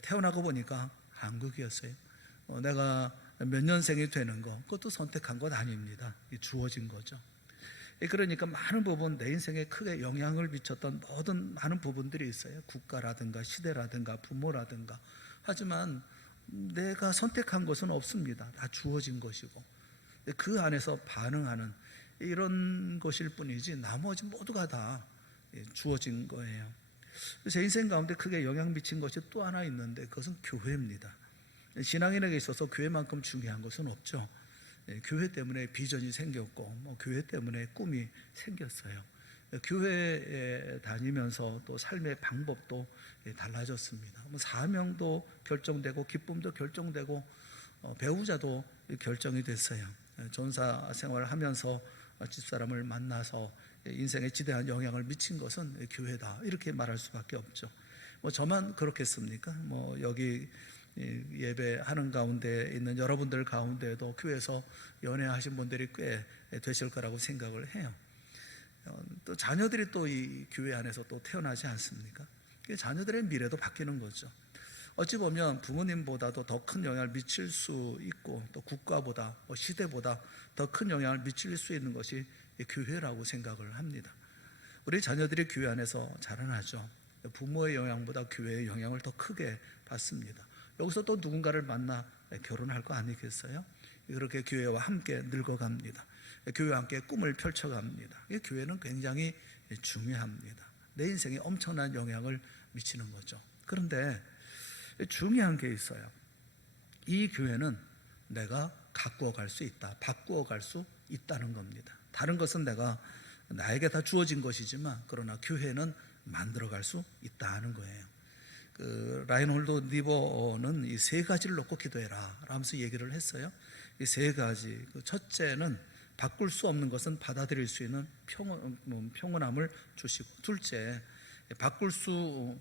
태어나고 보니까 한국이었어요. 내가 몇 년생이 되는 거, 그것도 선택한 것 아닙니다. 주어진 거죠. 그러니까 많은 부분, 내 인생에 크게 영향을 미쳤던 모든 많은 부분들이 있어요. 국가라든가 시대라든가 부모라든가. 하지만 내가 선택한 것은 없습니다. 다 주어진 것이고 그 안에서 반응하는 이런 것일 뿐이지 나머지 모두가 다 주어진 거예요. 제 인생 가운데 크게 영향 미친 것이 또 하나 있는데 그것은 교회입니다. 신앙인에게 있어서 교회만큼 중요한 것은 없죠. 교회 때문에 비전이 생겼고 교회 때문에 꿈이 생겼어요. 교회에 다니면서 또 삶의 방법도 달라졌습니다. 사명도 결정되고 기쁨도 결정되고 배우자도 결정이 됐어요. 전사 생활을 하면서 집사람을 만나서 인생에 지대한 영향을 미친 것은 교회다, 이렇게 말할 수밖에 없죠. 저만 그렇겠습니까? 여기 예배하는 가운데 있는 여러분들 가운데도 교회에서 연애하신 분들이 꽤 되실 거라고 생각을 해요. 또 자녀들이 또 이 교회 안에서 또 태어나지 않습니까? 자녀들의 미래도 바뀌는 거죠. 어찌 보면 부모님보다도 더 큰 영향을 미칠 수 있고 또 국가보다 시대보다 더 큰 영향을 미칠 수 있는 것이 교회라고 생각을 합니다. 우리 자녀들이 교회 안에서 자라나죠. 부모의 영향보다 교회의 영향을 더 크게 받습니다. 여기서 또 누군가를 만나 결혼할 거 아니겠어요? 그렇게 교회와 함께 늙어갑니다. 교회와 함께 꿈을 펼쳐갑니다. 교회는 굉장히 중요합니다. 내 인생에 엄청난 영향을 미치는 거죠. 그런데 중요한 게 있어요. 이 교회는 내가 가꾸어 갈 수 있다, 바꾸어 갈 수 있다는 겁니다. 다른 것은 나에게 다 주어진 것이지만 그러나 교회는 만들어 갈 수 있다는 거예요. 라인홀드 니버는 이 세 가지를 놓고 기도해라 라면서 얘기를 했어요. 이 세 가지, 첫째는 바꿀 수 없는 것은 받아들일 수 있는 평온함을 주시고, 둘째, 바꿀 수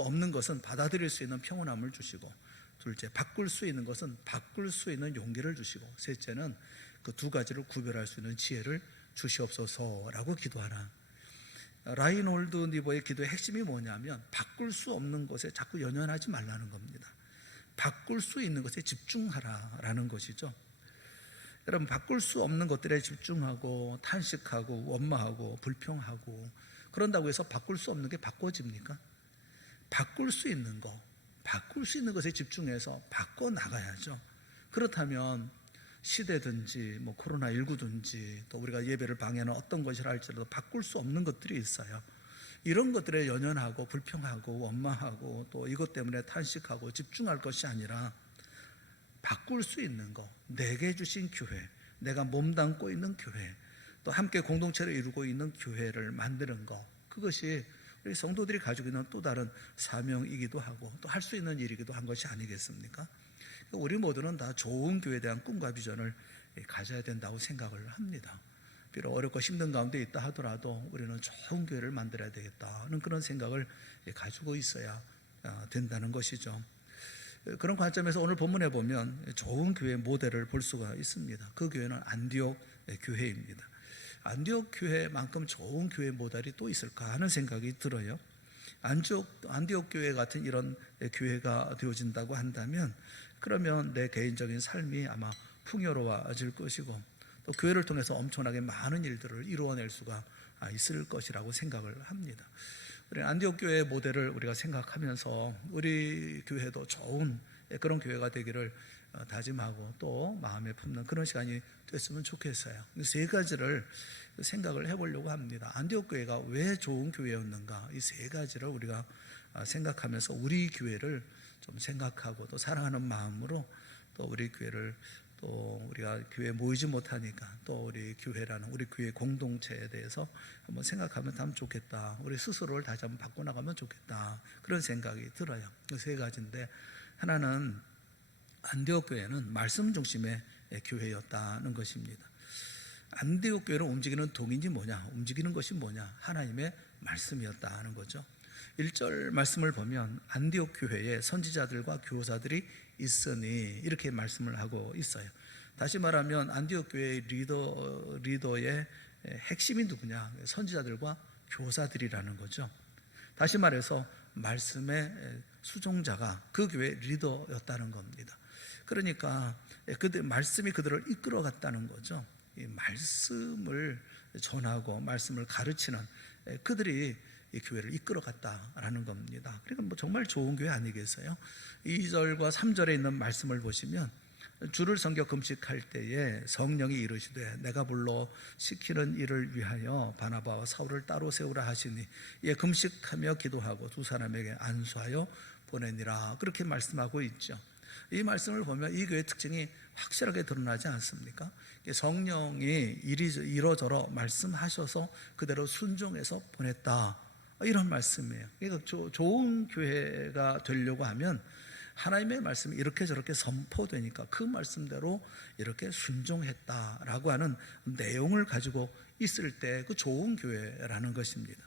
없는 것은 받아들일 수 있는 평온함을 주시고, 둘째, 바꿀 수 있는 것은 바꿀 수 있는 용기를 주시고, 셋째는 그 두 가지를 구별할 수 있는 지혜를 주시옵소서라고 기도하라. 라인홀드 니버의 기도의 핵심이 뭐냐면 바꿀 수 없는 것에 자꾸 연연하지 말라는 겁니다. 바꿀 수 있는 것에 집중하라라는 것이죠. 여러분, 바꿀 수 없는 것들에 집중하고 탄식하고 원망하고 불평하고 그런다고 해서 바꿀 수 없는 게 바꿔집니까? 바꿀 수 있는 것에 집중해서 바꿔나가야죠. 그렇다면 시대든지 코로나19든지 또 우리가 예배를 방해하는 어떤 것이라 할지라도 바꿀 수 없는 것들이 있어요. 이런 것들에 연연하고 불평하고 원망하고 또 이것 때문에 탄식하고 집중할 것이 아니라 바꿀 수 있는 것, 내게 주신 교회, 내가 몸담고 있는 교회, 또 함께 공동체를 이루고 있는 교회를 만드는 것, 그것이 우리 성도들이 가지고 있는 또 다른 사명이기도 하고 또 할 수 있는 일이기도 한 것이 아니겠습니까? 우리 모두는 다 좋은 교회에 대한 꿈과 비전을 가져야 된다고 생각을 합니다. 비록 어렵고 힘든 가운데 있다 하더라도 우리는 좋은 교회를 만들어야 되겠다는 그런 생각을 가지고 있어야 된다는 것이죠. 그런 관점에서 오늘 본문에 보면 좋은 교회 모델을 볼 수가 있습니다. 그 교회는 안디옥 교회입니다. 안디옥 교회만큼 좋은 교회 모델이 또 있을까 하는 생각이 들어요. 안디옥 교회 같은 이런 교회가 되어진다고 한다면 그러면 내 개인적인 삶이 아마 풍요로워질 것이고 또 교회를 통해서 엄청나게 많은 일들을 이루어낼 수가 있을 것이라고 생각을 합니다. 우리 안디옥 교회의 모델을 우리가 생각하면서 우리 교회도 좋은 그런 교회가 되기를 다짐하고 또 마음에 품는 그런 시간이 됐으면 좋겠어요. 세 가지를 생각을 해보려고 합니다. 안디옥 교회가 왜 좋은 교회였는가, 이 세 가지를 우리가 생각하면서 우리 교회를 좀 생각하고 또 사랑하는 마음으로 또 우리 교회를 또 우리가 교회에 모이지 못하니까 또 우리 교회라는 우리 교회 공동체에 대해서 한번 생각하면 참 좋겠다. 우리 스스로를 다시 한번 바꿔나가면 좋겠다. 그런 생각이 들어요. 그 세 가지인데, 하나는 안디옥 교회는 말씀 중심의 교회였다는 것입니다. 안디옥 교회를 움직이는 동인이 뭐냐? 움직이는 것이 뭐냐? 하나님의 말씀이었다는 거죠. 1절 말씀을 보면 안디옥 교회에 선지자들과 교사들이 있으니 이렇게 말씀을 하고 있어요. 다시 말하면 안디옥 교회의 리더의 핵심이 누구냐? 선지자들과 교사들이라는 거죠. 다시 말해서 말씀의 수종자가 그 교회의 리더였다는 겁니다. 그러니까 말씀이 그들을 이끌어갔다는 거죠. 이 말씀을 전하고 말씀을 가르치는 그들이 이 교회를 이끌어갔다라는 겁니다. 그러니까 뭐 정말 좋은 교회 아니겠어요? 2절과 3절에 있는 말씀을 보시면 주를 섬겨 금식할 때에 성령이 이르시되 내가 불러 시키는 일을 위하여 바나바와 사울을 따로 세우라 하시니 예 금식하며 기도하고 두 사람에게 안수하여 보내니라 그렇게 말씀하고 있죠. 이 말씀을 보면 이 교회의 특징이 확실하게 드러나지 않습니까? 성령이 이러저러 말씀하셔서 그대로 순종해서 보냈다 이런 말씀이에요. 그러니까 좋은 교회가 되려고 하면 하나님의 말씀이 이렇게 저렇게 선포되니까 그 말씀대로 이렇게 순종했다라고 하는 내용을 가지고 있을 때 그 좋은 교회라는 것입니다.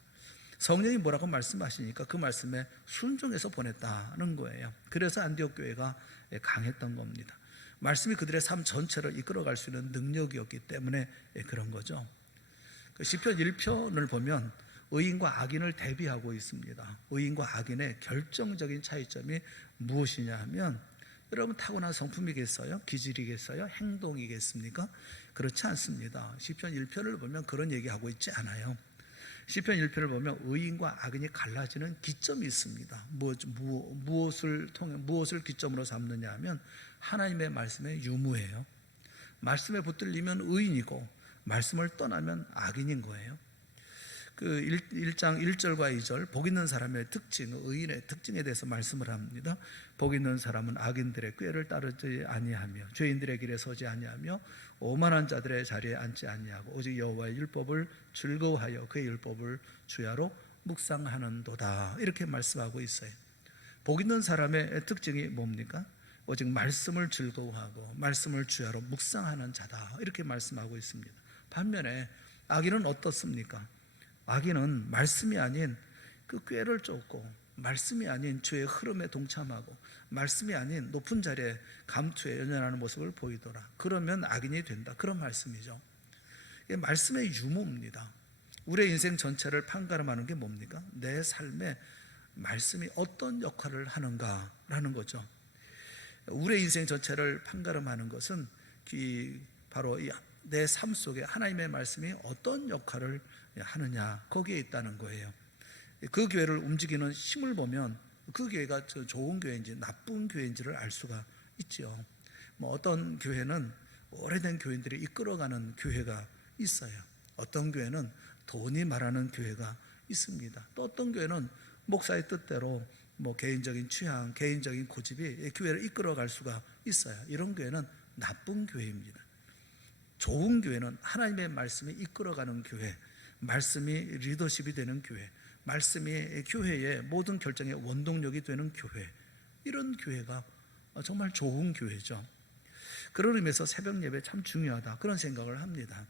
성령이 뭐라고 말씀하시니까 그 말씀에 순종해서 보냈다는 거예요. 그래서 안디옥 교회가 강했던 겁니다. 말씀이 그들의 삶 전체를 이끌어갈 수 있는 능력이었기 때문에 그런 거죠. 시편 1편을 보면 의인과 악인을 대비하고 있습니다. 의인과 악인의 결정적인 차이점이 무엇이냐 하면 여러분 타고난 성품이겠어요? 기질이겠어요? 행동이겠습니까? 그렇지 않습니다. 시편 1편을 보면 그런 얘기하고 있지 않아요. 시편 1편을 보면 의인과 악인이 갈라지는 기점이 있습니다. 무엇을 기점으로 삼느냐 하면 하나님의 말씀의 유무예요. 말씀에 붙들리면 의인이고 말씀을 떠나면 악인인 거예요. 그 1장 1절과 2절 복 있는 사람의 특징, 의인의 특징에 대해서 말씀을 합니다. 복 있는 사람은 악인들의 꾀를 따르지 아니하며 죄인들의 길에 서지 아니하며 오만한 자들의 자리에 앉지 아니하고 오직 여호와의 율법을 즐거워하여 그의 율법을 주야로 묵상하는도다 이렇게 말씀하고 있어요. 복 있는 사람의 특징이 뭡니까? 오직 말씀을 즐거워하고 말씀을 주야로 묵상하는 자다 이렇게 말씀하고 있습니다. 반면에 악인은 어떻습니까? 악인은 말씀이 아닌 그 꾀를 쫓고 말씀이 아닌 죄의 흐름에 동참하고 말씀이 아닌 높은 자리에 감투에 연연하는 모습을 보이더라. 그러면 악인이 된다. 그런 말씀이죠. 이게 말씀의 유무입니다. 우리의 인생 전체를 판가름하는 게 뭡니까? 내 삶에 말씀이 어떤 역할을 하는가라는 거죠. 우리의 인생 전체를 판가름하는 것은 바로 내 삶 속에 하나님의 말씀이 어떤 역할을 하느냐 거기에 있다는 거예요. 그 교회를 움직이는 힘을 보면 그 교회가 좋은 교회인지 나쁜 교회인지를 알 수가 있죠. 어떤 교회는 오래된 교인들이 이끌어가는 교회가 있어요. 어떤 교회는 돈이 말하는 교회가 있습니다. 또 어떤 교회는 목사의 뜻대로 개인적인 취향, 개인적인 고집이 교회를 이끌어갈 수가 있어요. 이런 교회는 나쁜 교회입니다. 좋은 교회는 하나님의 말씀이 이끌어가는 교회, 말씀이 리더십이 되는 교회, 말씀이 교회의 모든 결정의 원동력이 되는 교회, 이런 교회가 정말 좋은 교회죠. 그런 의미에서 새벽 예배 참 중요하다 그런 생각을 합니다.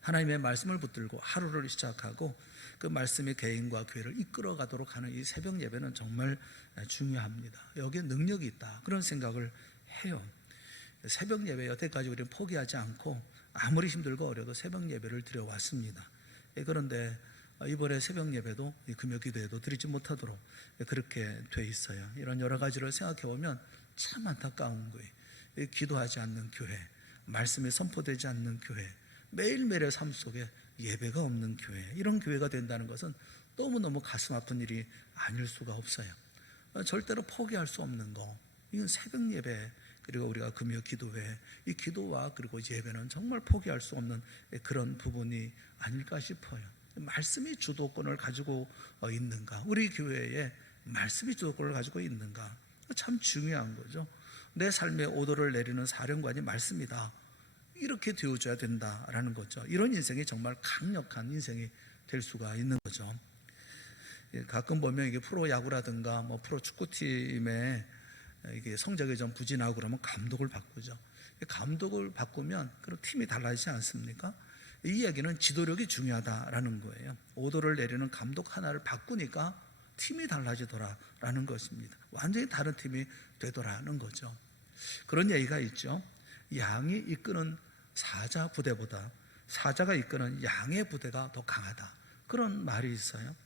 하나님의 말씀을 붙들고 하루를 시작하고 그 말씀이 개인과 교회를 이끌어가도록 하는 이 새벽 예배는 정말 중요합니다. 여기에 능력이 있다 그런 생각을 해요. 새벽 예배 여태까지 우리는 포기하지 않고 아무리 힘들고 어려도 새벽 예배를 드려왔습니다. 그런데 이번에 새벽 예배도 금요 기도에도 드리지 못하도록 그렇게 돼 있어요. 이런 여러 가지를 생각해 보면 참 안타까운 거예요. 기도하지 않는 교회, 말씀이 선포되지 않는 교회, 매일매일의 삶 속에 예배가 없는 교회, 이런 교회가 된다는 것은 너무너무 가슴 아픈 일이 아닐 수가 없어요. 절대로 포기할 수 없는 거, 이건 새벽 예배, 그리고 우리가 금요 기도회, 이 기도와 그리고 예배는 정말 포기할 수 없는 그런 부분이 아닐까 싶어요. 말씀이 주도권을 가지고 있는가, 우리 교회에 말씀이 주도권을 가지고 있는가, 참 중요한 거죠. 내 삶에 오더를 내리는 사령관이 말씀이다, 이렇게 되어줘야 된다라는 거죠. 이런 인생이 정말 강력한 인생이 될 수가 있는 거죠. 가끔 보면 이게 프로야구라든가 프로 축구팀에 이게 성적이 좀 부진하고 그러면 감독을 바꾸죠. 감독을 바꾸면 그럼 팀이 달라지지 않습니까? 이 이야기는 지도력이 중요하다라는 거예요. 오더를 내리는 감독 하나를 바꾸니까 팀이 달라지더라라는 것입니다. 완전히 다른 팀이 되더라는 거죠. 그런 얘기가 있죠. 양이 이끄는 사자 부대보다 사자가 이끄는 양의 부대가 더 강하다, 그런 말이 있어요.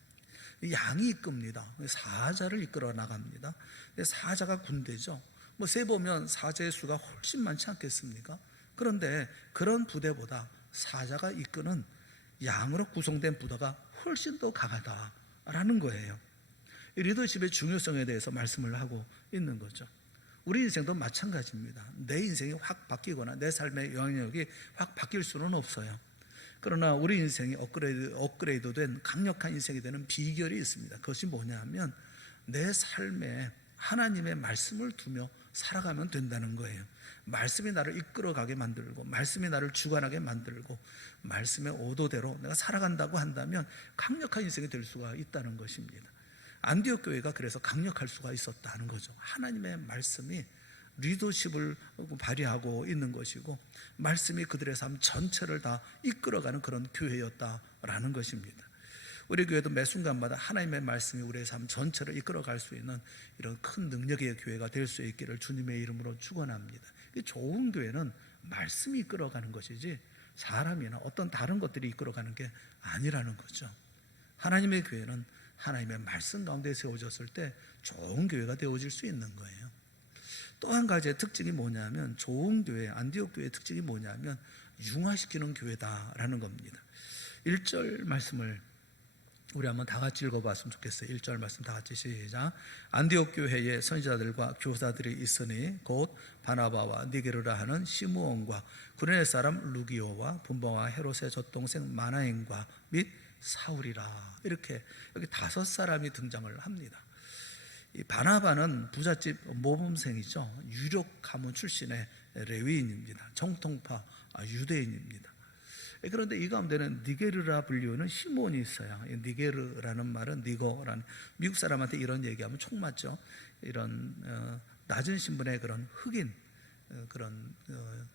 양이 이끕니다. 사자를 이끌어 나갑니다. 사자가 군대죠. 뭐 세보면 사자의 수가 훨씬 많지 않겠습니까? 그런데 그런 부대보다 사자가 이끄는 양으로 구성된 부대가 훨씬 더 강하다라는 거예요. 이 리더십의 중요성에 대해서 말씀을 하고 있는 거죠. 우리 인생도 마찬가지입니다. 내 인생이 확 바뀌거나 내 삶의 영향력이 확 바뀔 수는 없어요. 그러나 우리 인생이 업그레이드된 강력한 인생이 되는 비결이 있습니다. 그것이 뭐냐 하면 내 삶에 하나님의 말씀을 두며 살아가면 된다는 거예요. 말씀이 나를 이끌어가게 만들고 말씀이 나를 주관하게 만들고 말씀의 오도대로 내가 살아간다고 한다면 강력한 인생이 될 수가 있다는 것입니다. 안디옥 교회가 그래서 강력할 수가 있었다는 거죠. 하나님의 말씀이 리더십을 발휘하고 있는 것이고 말씀이 그들의 삶 전체를 다 이끌어가는 그런 교회였다라는 것입니다. 우리 교회도 매 순간마다 하나님의 말씀이 우리의 삶 전체를 이끌어갈 수 있는 이런 큰 능력의 교회가 될 수 있기를 주님의 이름으로 축원합니다. 좋은 교회는 말씀이 이끌어가는 것이지 사람이나 어떤 다른 것들이 이끌어가는 게 아니라는 거죠. 하나님의 교회는 하나님의 말씀 가운데 세워졌을 때 좋은 교회가 되어질 수 있는 거예요. 또 한 가지의 특징이 뭐냐면 좋은 교회, 안디옥 교회의 특징이 뭐냐면 융화시키는 교회다라는 겁니다. 1절 말씀을 우리 한번 다 같이 읽어봤으면 좋겠어요. 1절 말씀 다 같이 시작. 안디옥 교회에 선지자들과 교사들이 있으니 곧 바나바와 니게르라 하는 시므온과 구레네 사람 루기오와 분바와 헤롯의 젖동생 마나엔과 및 사울이라. 이렇게 여기 5사람이 등장을 합니다. 이 바나바는 부잣집 모범생이죠. 유력 가문 출신의 레위인입니다. 정통파 유대인입니다. 그런데 이 가운데는 니게르라 불리우는 시몬이 있어요. 니게르라는 말은 니고라는, 미국 사람한테 이런 얘기하면 총 맞죠. 이런 낮은 신분의 그런 흑인 그런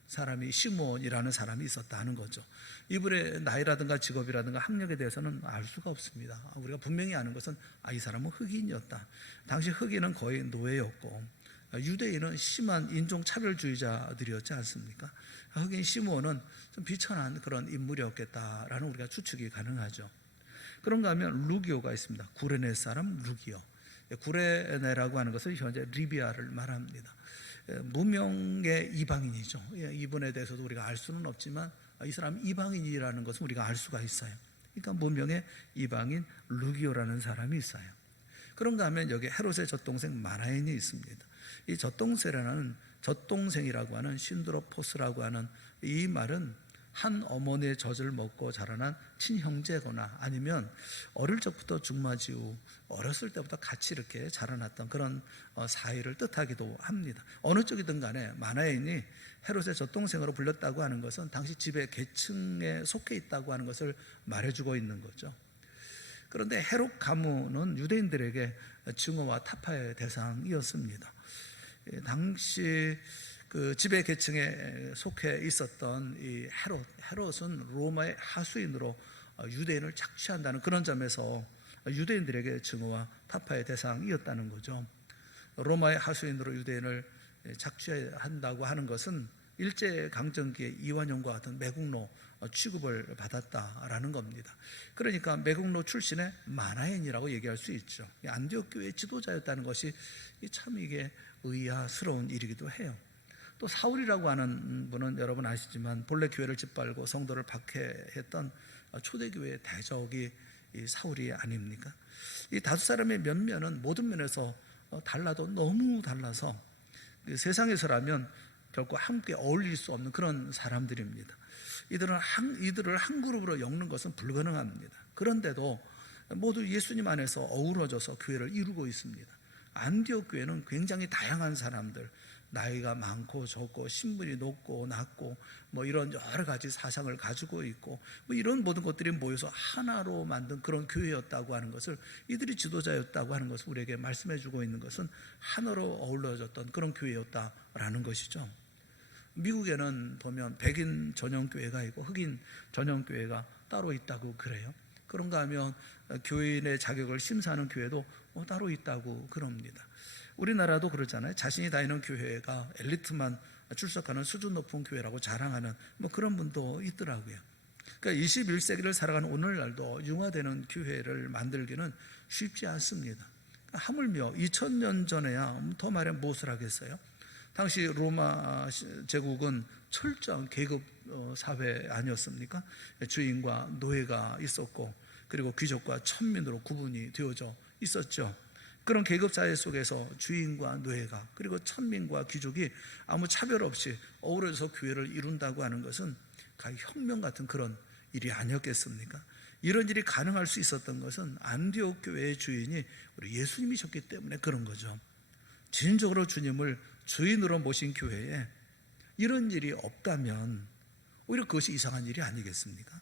사람이 시몬이라는 사람이 있었다는 거죠. 이분의 나이라든가 직업이라든가 학력에 대해서는 알 수가 없습니다. 우리가 분명히 아는 것은 이 사람은 흑인이었다. 당시 흑인은 거의 노예였고 유대인은 심한 인종차별주의자들이었지 않습니까? 흑인 시므온은 좀 비천한 그런 인물이었겠다라는 우리가 추측이 가능하죠. 그런가 하면 루기오가 있습니다. 구레네 사람 루기오. 구레네라고 하는 것은 현재 리비아를 말합니다. 무명의 이방인이죠. 이분에 대해서도 우리가 알 수는 없지만 이 사람 이방인이라는 것은 우리가 알 수가 있어요. 그러니까 무명의 이방인 루기오라는 사람이 있어요. 그런가 하면 여기 헤롯의 젖동생 마나엔이 있습니다. 이 젖동생이라고 하는 신드로포스라고 하는 이 말은 한 어머니의 젖을 먹고 자라난 친형제거나 아니면 어릴 적부터 중마지우 어렸을 때부터 같이 이렇게 자라났던 그런 사이를 뜻하기도 합니다. 어느 쪽이든 간에 마나엔이 헤롯의 젖동생으로 불렸다고 하는 것은 당시 지배 계층에 속해 있다고 하는 것을 말해주고 있는 거죠. 그런데 헤롯 가문은 유대인들에게 증오와 타파의 대상이었습니다. 당시 그 지배 계층에 속해 있었던 이 헤롯은 로마의 하수인으로 유대인을 착취한다는 그런 점에서 유대인들에게 증오와 타파의 대상이었다는 거죠. 로마의 하수인으로 유대인을 착취한다고 하는 것은 일제강점기의 이완용과 같은 매국노 취급을 받았다라는 겁니다. 그러니까 매국노 출신의 마나엔이라고 얘기할 수 있죠. 안디옥 교회의 지도자였다는 것이 참 이게 의아스러운 일이기도 해요. 또 사울이라고 하는 분은 여러분 아시지만 본래 교회를 짓밟고 성도를 박해했던 초대교회의 대적이 이 사울이 아닙니까? 이 5사람의 면면은 모든 면에서 달라도 너무 달라서 세상에서라면 결코 함께 어울릴 수 없는 그런 사람들입니다. 이들을 한 그룹으로 엮는 것은 불가능합니다. 그런데도 모두 예수님 안에서 어우러져서 교회를 이루고 있습니다. 안디옥 교회는 굉장히 다양한 사람들, 나이가 많고 적고 신분이 높고 낮고 뭐 이런 여러 가지 사상을 가지고 있고 뭐 이런 모든 것들이 모여서 하나로 만든 그런 교회였다고 하는 것을, 이들이 지도자였다고 하는 것을 우리에게 말씀해 주고 있는 것은 하나로 어우러졌던 그런 교회였다라는 것이죠. 미국에는 보면 백인 전용 교회가 있고 흑인 전용 교회가 따로 있다고 그래요. 그런가 하면 교인의 자격을 심사하는 교회도 따로 있다고 그럽니다. 우리나라도 그렇잖아요. 자신이 다니는 교회가 엘리트만 출석하는 수준 높은 교회라고 자랑하는 뭐 그런 분도 있더라고요. 그러니까 21세기를 살아가는 오늘날도 융화되는 교회를 만들기는 쉽지 않습니다. 하물며 2000년 전에야 더 말해 무엇을 하겠어요? 당시 로마 제국은 철저한 계급 사회 아니었습니까? 주인과 노예가 있었고, 그리고 귀족과 천민으로 구분이 되어져 있었죠. 그런 계급 사회 속에서 주인과 노예가, 그리고 천민과 귀족이 아무 차별 없이 어우러져서 교회를 이룬다고 하는 것은 가히 혁명 같은 그런 일이 아니었겠습니까? 이런 일이 가능할 수 있었던 것은 안디옥 교회의 주인이 우리 예수님이셨기 때문에 그런 거죠. 진정으로 주님을 주인으로 모신 교회에 이런 일이 없다면 오히려 그것이 이상한 일이 아니겠습니까?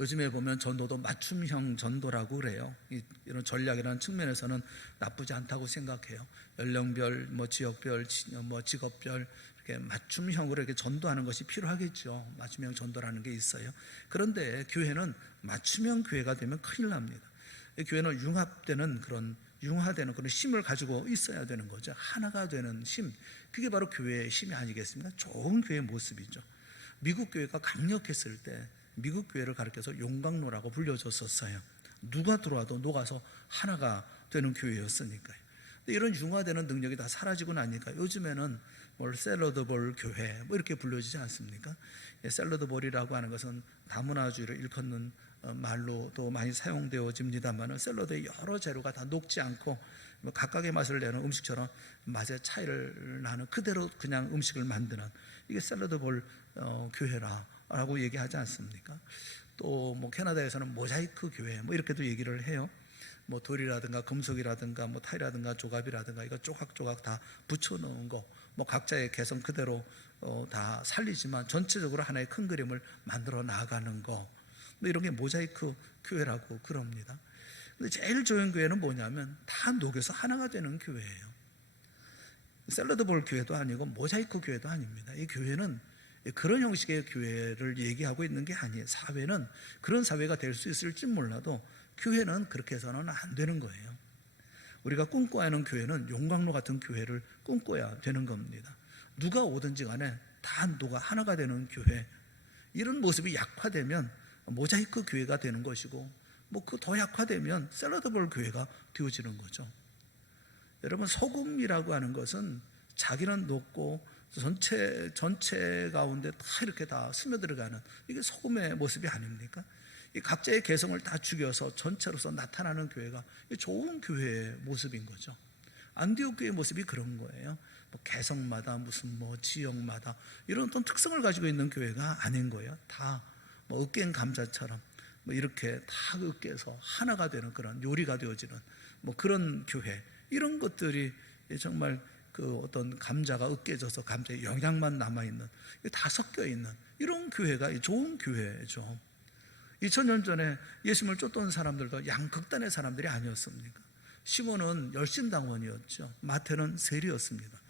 요즘에 보면 전도도 맞춤형 전도라고 그래요. 이런 전략이라는 측면에서는 나쁘지 않다고 생각해요. 연령별, 지역별, 직업별 이렇게 맞춤형으로 이렇게 전도하는 것이 필요하겠죠. 맞춤형 전도라는 게 있어요. 그런데 교회는 맞춤형 교회가 되면 큰일 납니다. 교회는 융화되는 그런 힘을 가지고 있어야 되는 거죠. 하나가 되는 힘, 그게 바로 교회의 힘이 아니겠습니까? 좋은 교회의 모습이죠. 미국 교회가 강력했을 때 미국 교회를 가리켜서 용광로라고 불려줬었어요. 누가 들어와도 녹아서 하나가 되는 교회였으니까요. 이런 융화되는 능력이 다 사라지고 나니까 요즘에는 샐러드볼 교회 이렇게 불려지지 않습니까? 샐러드볼이라고 하는 것은 다문화주의를 일컫는 말로도 많이 사용되어집니다만, 샐러드의 여러 재료가 다 녹지 않고 각각의 맛을 내는 음식처럼 맛의 차이를 나는 그대로 그냥 음식을 만드는, 이게 샐러드볼 교회라고 얘기하지 않습니까? 또 캐나다에서는 모자이크 교회 이렇게도 얘기를 해요. 돌이라든가 금속이라든가 타일이라든가 조갑이라든가 이거 조각조각 다 붙여놓은 거, 각자의 개성 그대로 다 살리지만 전체적으로 하나의 큰 그림을 만들어 나가는 거, 이런 게 모자이크 교회라고 그럽니다. 근데 제일 좋은 교회는 뭐냐면 다 녹여서 하나가 되는 교회예요. 샐러드볼 교회도 아니고 모자이크 교회도 아닙니다. 이 교회는 그런 형식의 교회를 얘기하고 있는 게 아니에요. 사회는 그런 사회가 될 수 있을지 몰라도 교회는 그렇게 해서는 안 되는 거예요. 우리가 꿈꿔야 하는 교회는 용광로 같은 교회를 꿈꿔야 되는 겁니다. 누가 오든지 간에 다 누가 하나가 되는 교회, 이런 모습이 약화되면 모자이크 교회가 되는 것이고, 그 더 약화되면 샐러드볼 교회가 되어지는 거죠. 여러분, 소금이라고 하는 것은 자기는 높고 전체 가운데 다 이렇게 다 스며들어가는, 이게 소금의 모습이 아닙니까? 이 각자의 개성을 다 죽여서 전체로서 나타나는 교회가 좋은 교회의 모습인 거죠. 안디옥 교회의 모습이 그런 거예요. 개성마다 지역마다 이런 어떤 특성을 가지고 있는 교회가 아닌 거예요. 다 으깬 감자처럼 이렇게 다 으깨서 하나가 되는 그런 요리가 되어지는 그런 교회, 이런 것들이 정말 그 어떤 감자가 으깨져서 감자의 영양만 남아있는, 다 섞여있는 이런 교회가 좋은 교회죠. 2000년 전에 예수님을 쫓던 사람들도 양극단의 사람들이 아니었습니까? 시몬은 열심당원이었죠. 마태는 세리였습니다.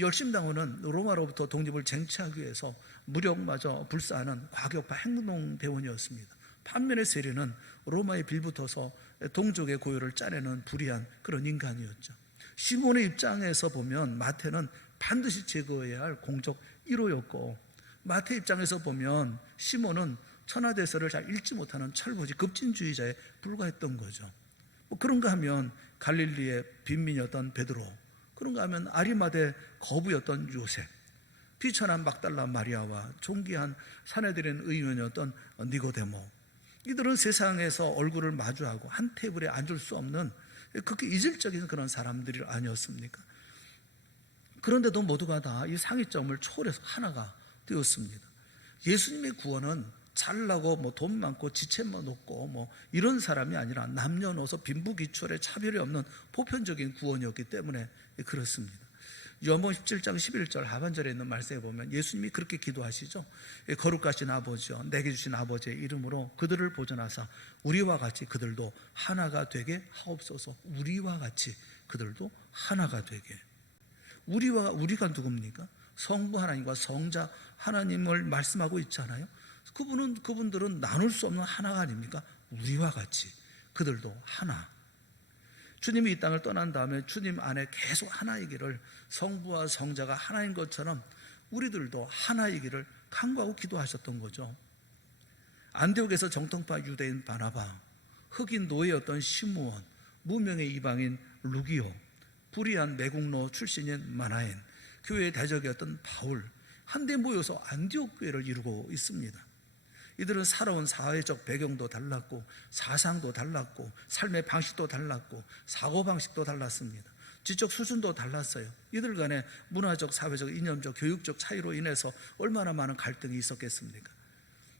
열심당원은 로마로부터 독립을 쟁취하기 위해서 무력마저 불사하는 과격파 행동대원이었습니다. 반면에 세리는 로마에 빌붙어서 동족의 고요를 짜내는 불의한 그런 인간이었죠. 시몬의 입장에서 보면 마태는 반드시 제거해야 할 공적 1호였고, 마태 입장에서 보면 시몬은 천하대서를 잘 읽지 못하는 철부지 급진주의자에 불과했던 거죠. 그런가 하면 갈릴리의 빈민이었던 베드로, 그런가 하면 아리마대 거부였던 요셉, 비천한 막달라 마리아와 존귀한 사내들인 의원이었던 니고데모, 이들은 세상에서 얼굴을 마주하고 한 테이블에 앉을 수 없는 그렇게 이질적인 그런 사람들이 아니었습니까? 그런데도 모두가 다 이 상위점을 초월해서 하나가 되었습니다. 예수님의 구원은 잘나고 돈 많고 지체만 높고 이런 사람이 아니라 남녀노소 빈부귀출의 차별이 없는 보편적인 구원이었기 때문에 그렇습니다. 요한복음 17장 11절 하반절에 있는 말씀에 보면 예수님이 그렇게 기도하시죠. 거룩하신 아버지여, 내게 주신 아버지의 이름으로 그들을 보존하사 우리와 같이 그들도 하나가 되게 하옵소서. 우리와 같이 그들도 하나가 되게. 우리가 누굽니까? 성부 하나님과 성자 하나님을 말씀하고 있잖아요. 그분들은 나눌 수 없는 하나가 아닙니까? 우리와 같이 그들도 하나. 주님이 이 땅을 떠난 다음에 주님 안에 계속 하나이기를, 성부와 성자가 하나인 것처럼 우리들도 하나이기를 간구하고 기도하셨던 거죠. 안디옥에서 정통파 유대인 바나바, 흑인 노예였던 시므온, 무명의 이방인 루기오, 불의한 매국노 출신인 마나엔, 교회의 대적이었던 바울, 한데 모여서 안디옥 교회를 이루고 있습니다. 이들은 살아온 사회적 배경도 달랐고 사상도 달랐고 삶의 방식도 달랐고 사고방식도 달랐습니다. 지적 수준도 달랐어요. 이들 간의 문화적, 사회적, 이념적, 교육적 차이로 인해서 얼마나 많은 갈등이 있었겠습니까?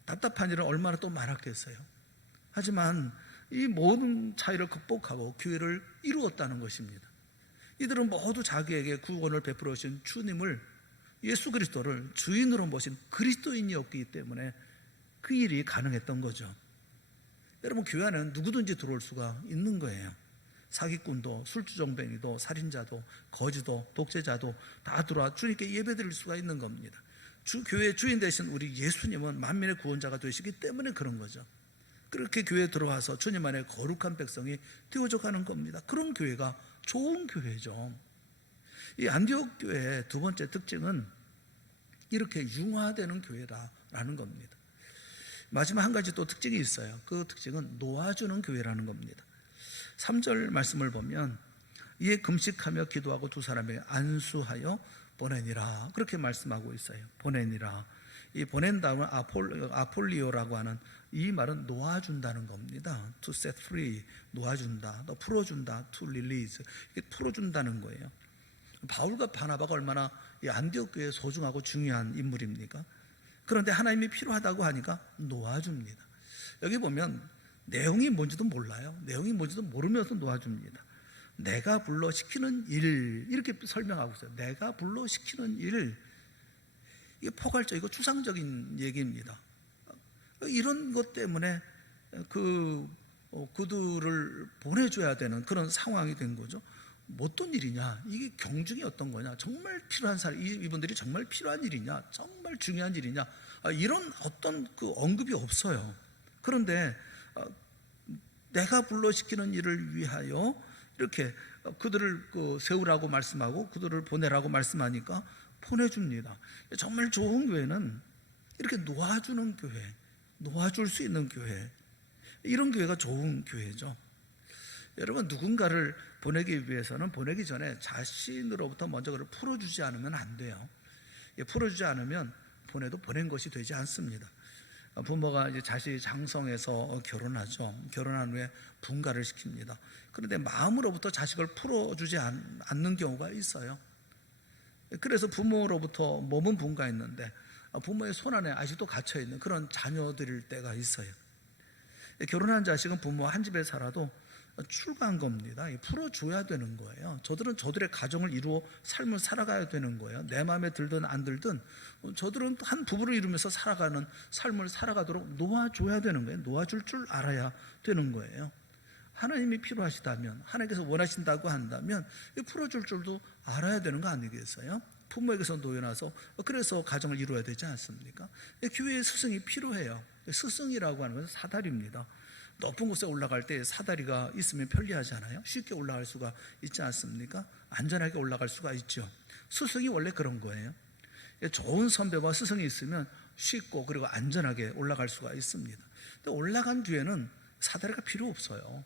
답답한 일은 얼마나 또 많았겠어요. 하지만 이 모든 차이를 극복하고 교회를 이루었다는 것입니다. 이들은 모두 자기에게 구원을 베풀어 주신 주님을, 예수 그리스도를 주인으로 모신 그리스도인이었기 때문에 그 일이 가능했던 거죠. 여러분, 교회 안에는 누구든지 들어올 수가 있는 거예요. 사기꾼도, 술주정뱅이도, 살인자도, 거지도, 독재자도 다 들어와 주님께 예배드릴 수가 있는 겁니다. 교회의 주인 되신 우리 예수님은 만민의 구원자가 되시기 때문에 그런 거죠. 그렇게 교회에 들어와서 주님 안에 거룩한 백성이 되어져 가는 겁니다. 그런 교회가 좋은 교회죠. 이 안디옥 교회의 두 번째 특징은 이렇게 융화되는 교회라는 겁니다. 마지막 한 가지 또 특징이 있어요. 그 특징은 놓아주는 교회라는 겁니다. 3절 말씀을 보면 이에 금식하며 기도하고 두 사람에게 안수하여 보내니라, 그렇게 말씀하고 있어요. 보내니라. 이 보낸다는 아폴리오라고 하는 이 말은 놓아준다는 겁니다. To set free, 놓아준다. 또 풀어준다. To release, 풀어준다는 거예요. 바울과 바나바가 얼마나 이 안디옥 교회에 소중하고 중요한 인물입니까? 그런데 하나님이 필요하다고 하니까 놓아줍니다. 여기 보면 내용이 뭔지도 몰라요. 내용이 뭔지도 모르면서 놓아줍니다. 내가 불러 시키는 일, 이렇게 설명하고 있어요. 내가 불러 시키는 일. 이게 포괄적이고 추상적인 얘기입니다. 이런 것 때문에 그들을 보내줘야 되는 그런 상황이 된 거죠. 어떤 일이냐? 이게 경중이 어떤 거냐? 정말 필요한 사람, 이분들이 정말 필요한 일이냐? 정말 중요한 일이냐? 이런 어떤 그 언급이 없어요. 그런데 내가 불러시키는 일을 위하여 이렇게 그들을 세우라고 말씀하고 그들을 보내라고 말씀하니까 보내줍니다. 정말 좋은 교회는 이렇게 놓아주는 교회, 놓아줄 수 있는 교회, 이런 교회가 좋은 교회죠. 여러분, 누군가를 보내기 위해서는 보내기 전에 자신으로부터 먼저 그를 풀어주지 않으면 안 돼요. 풀어주지 않으면 보내도 보낸 것이 되지 않습니다. 부모가 이제 자식이 장성해서 결혼하죠. 결혼한 후에 분가를 시킵니다. 그런데 마음으로부터 자식을 풀어주지 않는 경우가 있어요. 그래서 부모로부터 몸은 분가했는데 부모의 손 안에 아직도 갇혀있는 그런 자녀들일 때가 있어요. 결혼한 자식은 부모와 한 집에 살아도 출가한 겁니다. 풀어줘야 되는 거예요. 저들은 저들의 가정을 이루어 삶을 살아가야 되는 거예요. 내 마음에 들든 안 들든 저들은 한 부부를 이루면서 살아가는 삶을 살아가도록 놓아줘야 되는 거예요. 놓아줄 줄 알아야 되는 거예요. 하나님이 필요하시다면, 하나님께서 원하신다고 한다면 풀어줄 줄도 알아야 되는 거 아니겠어요? 부모에게서 놓여놔서 그래서 가정을 이루어야 되지 않습니까? 교회에 스승이 필요해요. 스승이라고 하는 것은 사다리입니다. 높은 곳에 올라갈 때 사다리가 있으면 편리하잖아요. 쉽게 올라갈 수가 있지 않습니까? 안전하게 올라갈 수가 있죠. 스승이 원래 그런 거예요. 좋은 선배와 스승이 있으면 쉽고 그리고 안전하게 올라갈 수가 있습니다. 근데 올라간 뒤에는 사다리가 필요 없어요.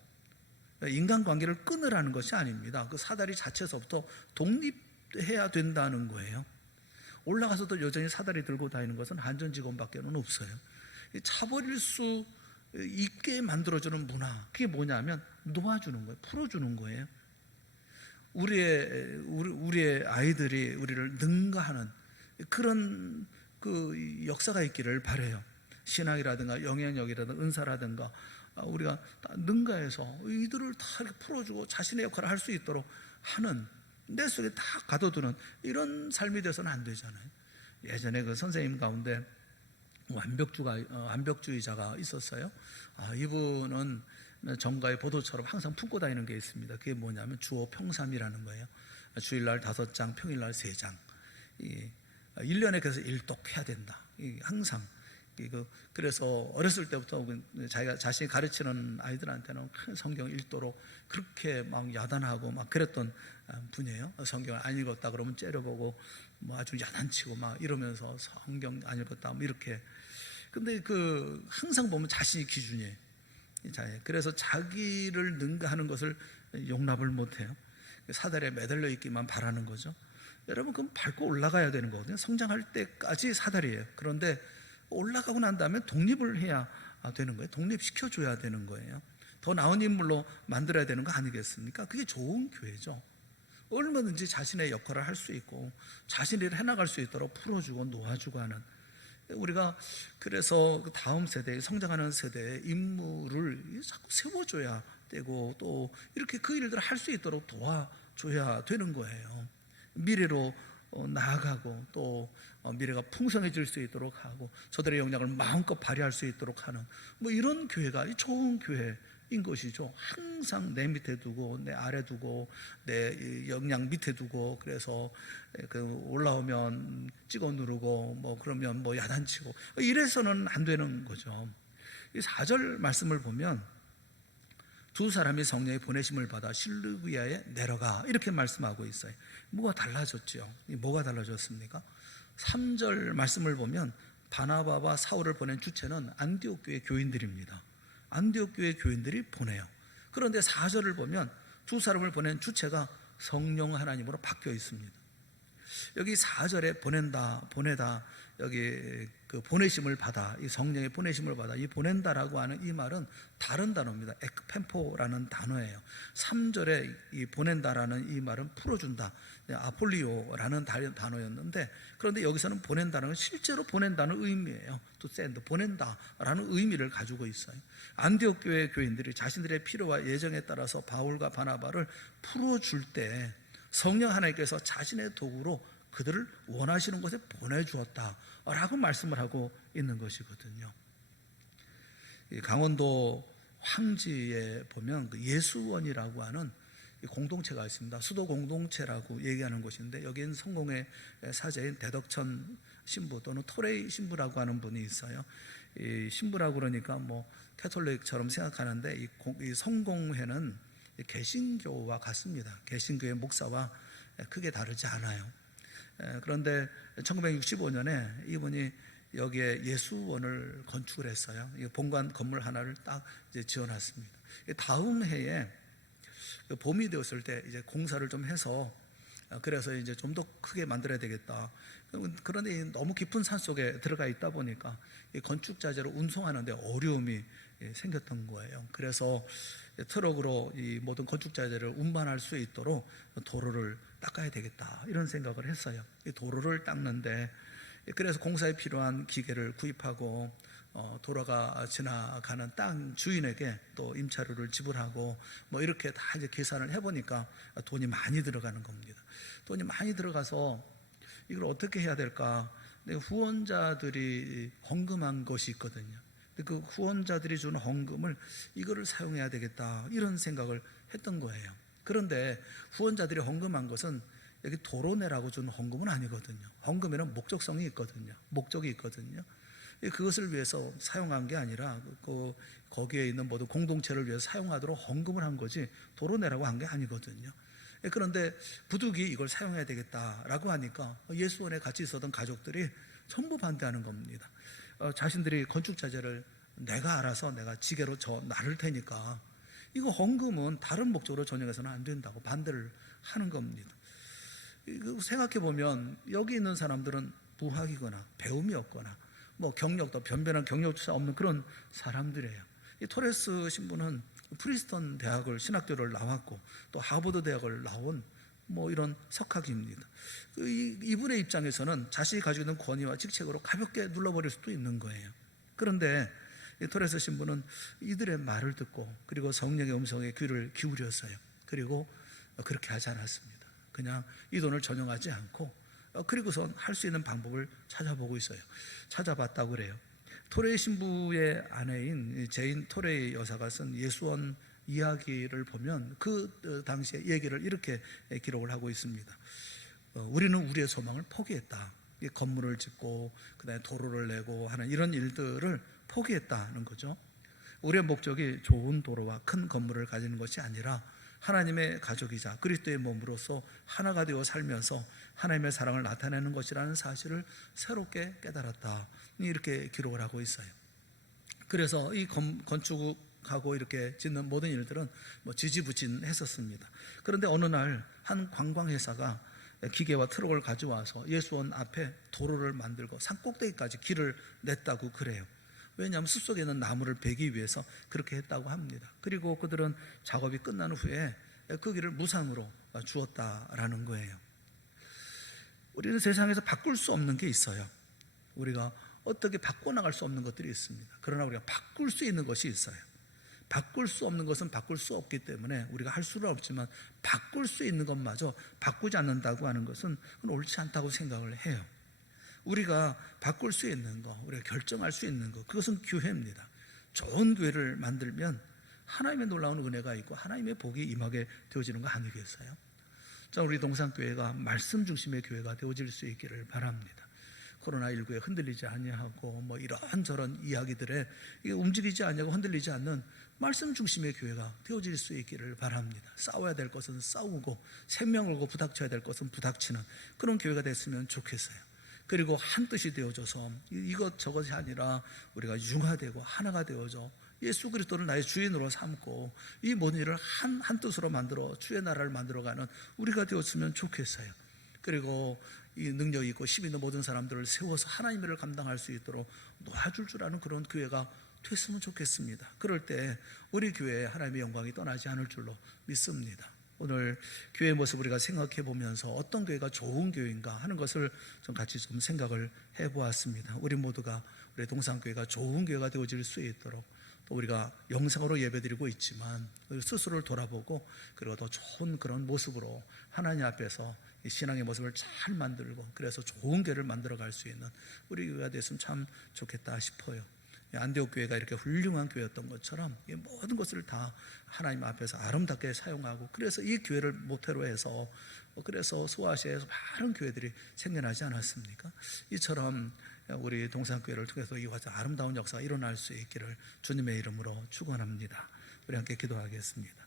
인간관계를 끊으라는 것이 아닙니다. 그 사다리 자체에서부터 독립해야 된다는 거예요. 올라가서도 여전히 사다리 들고 다니는 것은 안전직원밖에는 없어요. 차버릴 수 있게 만들어주는 문화, 그게 뭐냐면 놓아주는 거예요. 풀어주는 거예요. 우리의 아이들이 우리를 능가하는 그런 그 역사가 있기를 바라요. 신앙이라든가 영향력이라든가 은사라든가 우리가 능가해서 이들을 다 이렇게 풀어주고 자신의 역할을 할 수 있도록 하는, 내 속에 다 가둬두는 이런 삶이 돼서는 안 되잖아요. 예전에 그 선생님 가운데 완벽주의자가 있었어요. 이분은 정가의 보도처럼 항상 품고 다니는 게 있습니다. 그게 뭐냐면 주오 평삼이라는 거예요. 주일날 5장, 평일날 3장. 1년에 그래서 일독해야 된다. 항상 그래서 어렸을 때부터 자기가 자신이 가르치는 아이들한테는 큰 성경 읽도록 그렇게 막 야단하고 막 그랬던 분이에요. 성경을 안 읽었다 그러면 째려보고 뭐 아주 야단치고 막 이러면서 성경 안 읽었다 뭐 이렇게. 근데 항상 보면 자신이 기준이에요. 그래서 자기를 능가하는 것을 용납을 못해요. 사다리에 매달려 있기만 바라는 거죠. 여러분, 그럼 밟고 올라가야 되는 거거든요. 성장할 때까지 사다리예요. 그런데 올라가고 난 다음에 독립을 해야 되는 거예요. 독립시켜줘야 되는 거예요. 더 나은 인물로 만들어야 되는 거 아니겠습니까? 그게 좋은 교회죠. 얼마든지 자신의 역할을 할 수 있고 자신이 해나갈 수 있도록 풀어주고 놓아주고 하는, 우리가 그래서 다음 세대, 성장하는 세대의 인물을 자꾸 세워줘야 되고 또 이렇게 그 일들을 할 수 있도록 도와줘야 되는 거예요. 미래로 나아가고 또 미래가 풍성해질 수 있도록 하고 저들의 역량을 마음껏 발휘할 수 있도록 하는 뭐 이런 교회가 좋은 교회인 것이죠. 항상 내 밑에 두고 내 아래 두고 내 역량 밑에 두고, 그래서 올라오면 찍어 누르고 뭐 그러면 뭐 야단치고 이래서는 안 되는 거죠. 이 4절 말씀을 보면 두 사람이 성령의 보내심을 받아 실루기아에 내려가 이렇게 말씀하고 있어요. 뭐가 달라졌죠? 뭐가 달라졌습니까? 3절 말씀을 보면 바나바와 사울을 보낸 주체는 안디옥 교회 교인들입니다. 안디옥 교회 교인들이 보내요. 그런데 4절을 보면 두 사람을 보낸 주체가 성령 하나님으로 바뀌어 있습니다. 여기 4절에 보내다, 여기 보내심을 받아, 이 성령의 보내심을 받아, 이 보낸다라고 하는 이 말은 다른 단어입니다. 에크펜포라는 단어예요. 3절에 이 보낸다라는 이 말은 풀어준다, 아폴리오라는 단어였는데, 그런데 여기서는 보낸다는 건 실제로 보낸다는 의미예요. to send, 보낸다라는 의미를 가지고 있어요. 안디옥 교회 교인들이 자신들의 필요와 예정에 따라서 바울과 바나바를 풀어줄 때 성령 하나님께서 자신의 도구로 그들을 원하시는 곳에 보내주었다라고 말씀을 하고 있는 것이거든요. 강원도 황지에 보면 예수원이라고 하는 공동체가 있습니다. 수도 공동체라고 얘기하는 곳인데, 여기는 성공의 사제인 대덕천 신부 또는 토레이 신부라고 하는 분이 있어요. 이 신부라고 그러니까 뭐 캐톨릭처럼 생각하는데, 이 성공회는 개신교와 같습니다. 개신교의 목사와 크게 다르지 않아요. 그런데 1965년에 이분이 여기에 예수원을 건축을 했어요. 본관 건물 하나를 딱 이제 지어놨습니다. 다음 해에 봄이 되었을 때 이제 공사를 좀 해서, 그래서 이제 좀 더 크게 만들어야 되겠다. 그런데 너무 깊은 산 속에 들어가 있다 보니까 건축 자재를 운송하는데 어려움이 생겼던 거예요. 그래서 트럭으로 이 모든 건축 자재를 운반할 수 있도록 도로를 닦아야 되겠다, 이런 생각을 했어요. 이 도로를 닦는데, 그래서 공사에 필요한 기계를 구입하고 도로가 지나가는 땅 주인에게 또 임차료를 지불하고 뭐 이렇게 다 이제 계산을 해보니까 돈이 많이 들어가는 겁니다. 돈이 많이 들어가서 이걸 어떻게 해야 될까? 후원자들이 헌금한 것이 있거든요. 그 후원자들이 준 헌금을 이거를 사용해야 되겠다, 이런 생각을 했던 거예요. 그런데 후원자들이 헌금한 것은 여기 도로내라고 준 헌금은 아니거든요. 헌금에는 목적성이 있거든요. 목적이 있거든요. 그것을 위해서 사용한 게 아니라 거기에 있는 모든 공동체를 위해서 사용하도록 헌금을 한 거지 도로내라고 한 게 아니거든요. 그런데 부득이 이걸 사용해야 되겠다라고 하니까 예수원에 같이 있었던 가족들이 전부 반대하는 겁니다. 자신들이 건축 자재를 내가 알아서 내가 지게로 나를 테니까 이거 헌금은 다른 목적으로 전용해서는 안 된다고 반대를 하는 겁니다. 생각해 보면 여기 있는 사람들은 무학이거나 배움이 없거나 뭐 경력도 변변한 경력조차 없는 그런 사람들이에요. 이 토레스 신부는 프리스턴 대학을 신학교를 나왔고 또 하버드 대학을 나온 뭐 이런 석학입니다. 이분의 입장에서는 자신이 가지고 있는 권위와 직책으로 가볍게 눌러버릴 수도 있는 거예요. 그런데 토레스 신부는 이들의 말을 듣고 그리고 성령의 음성에 귀를 기울였어요. 그리고 그렇게 하지 않았습니다. 그냥 이 돈을 전용하지 않고 그리고선 할 수 있는 방법을 찾아보고 있어요. 찾아봤다고 그래요. 토레이 신부의 아내인 제인 토레이 여사가 쓴 예수원 이야기를 보면 그 당시의 얘기를 이렇게 기록을 하고 있습니다. 우리는 우리의 소망을 포기했다. 이 건물을 짓고 그다음에 도로를 내고 하는 이런 일들을 포기했다는 거죠. 우리의 목적이 좋은 도로와 큰 건물을 가지는 것이 아니라 하나님의 가족이자 그리스도의 몸으로서 하나가 되어 살면서 하나님의 사랑을 나타내는 것이라는 사실을 새롭게 깨달았다, 이렇게 기록을 하고 있어요. 그래서 이 건축하고 이렇게 짓는 모든 일들은 지지부진했었습니다. 그런데 어느 날 한 관광회사가 기계와 트럭을 가져와서 예수원 앞에 도로를 만들고 산꼭대기까지 길을 냈다고 그래요. 왜냐하면 숲속에 있는 나무를 베기 위해서 그렇게 했다고 합니다. 그리고 그들은 작업이 끝난 후에 그 길을 무상으로 주었다라는 거예요. 우리는 세상에서 바꿀 수 없는 게 있어요. 우리가 어떻게 바꿔나갈 수 없는 것들이 있습니다. 그러나 우리가 바꿀 수 있는 것이 있어요. 바꿀 수 없는 것은 바꿀 수 없기 때문에 우리가 할 수는 없지만 바꿀 수 있는 것마저 바꾸지 않는다고 하는 것은 옳지 않다고 생각을 해요. 우리가 바꿀 수 있는 것, 우리가 결정할 수 있는 것, 그것은 교회입니다. 좋은 교회를 만들면 하나님의 놀라운 은혜가 있고 하나님의 복이 임하게 되어지는 거 아니겠어요? 자, 우리 동산교회가 말씀 중심의 교회가 되어질 수 있기를 바랍니다. 코로나19에 흔들리지 아니하고 이런저런 이야기들에 움직이지 아니하고 흔들리지 않는 말씀 중심의 교회가 되어질 수 있기를 바랍니다. 싸워야 될 것은 싸우고 생명 걸고 부닥쳐야 될 것은 부닥치는 그런 교회가 됐으면 좋겠어요. 그리고 한 뜻이 되어져서 이것저것이 아니라 우리가 융화되고 하나가 되어져 예수 그리스도를 나의 주인으로 삼고 이 모든 일을 한 뜻으로 만들어 주의 나라를 만들어가는 우리가 되었으면 좋겠어요. 그리고 이 능력 있고 힘 있는 모든 사람들을 세워서 하나님의 일을 감당할 수 있도록 놓아줄 줄 아는 그런 교회가 됐으면 좋겠습니다. 그럴 때 우리 교회에 하나님의 영광이 떠나지 않을 줄로 믿습니다. 오늘 교회의 모습 우리가 생각해 보면서 어떤 교회가 좋은 교회인가 하는 것을 좀 같이 좀 생각을 해 보았습니다. 우리 모두가 우리 동산교회가 좋은 교회가 되어질 수 있도록, 또 우리가 영상으로 예배드리고 있지만 스스로를 돌아보고 그리고 더 좋은 그런 모습으로 하나님 앞에서 이 신앙의 모습을 잘 만들고 그래서 좋은 교회를 만들어 갈 수 있는 우리 교회가 됐으면 참 좋겠다 싶어요. 안디옥 교회가 이렇게 훌륭한 교회였던 것처럼 모든 것을 다 하나님 앞에서 아름답게 사용하고, 그래서 이 교회를 모태로 해서 그래서 소아시아에서 많은 교회들이 생겨나지 않았습니까? 이처럼 우리 동산교회를 통해서 이와 같은 아름다운 역사가 일어날 수 있기를 주님의 이름으로 축원합니다. 우리 함께 기도하겠습니다.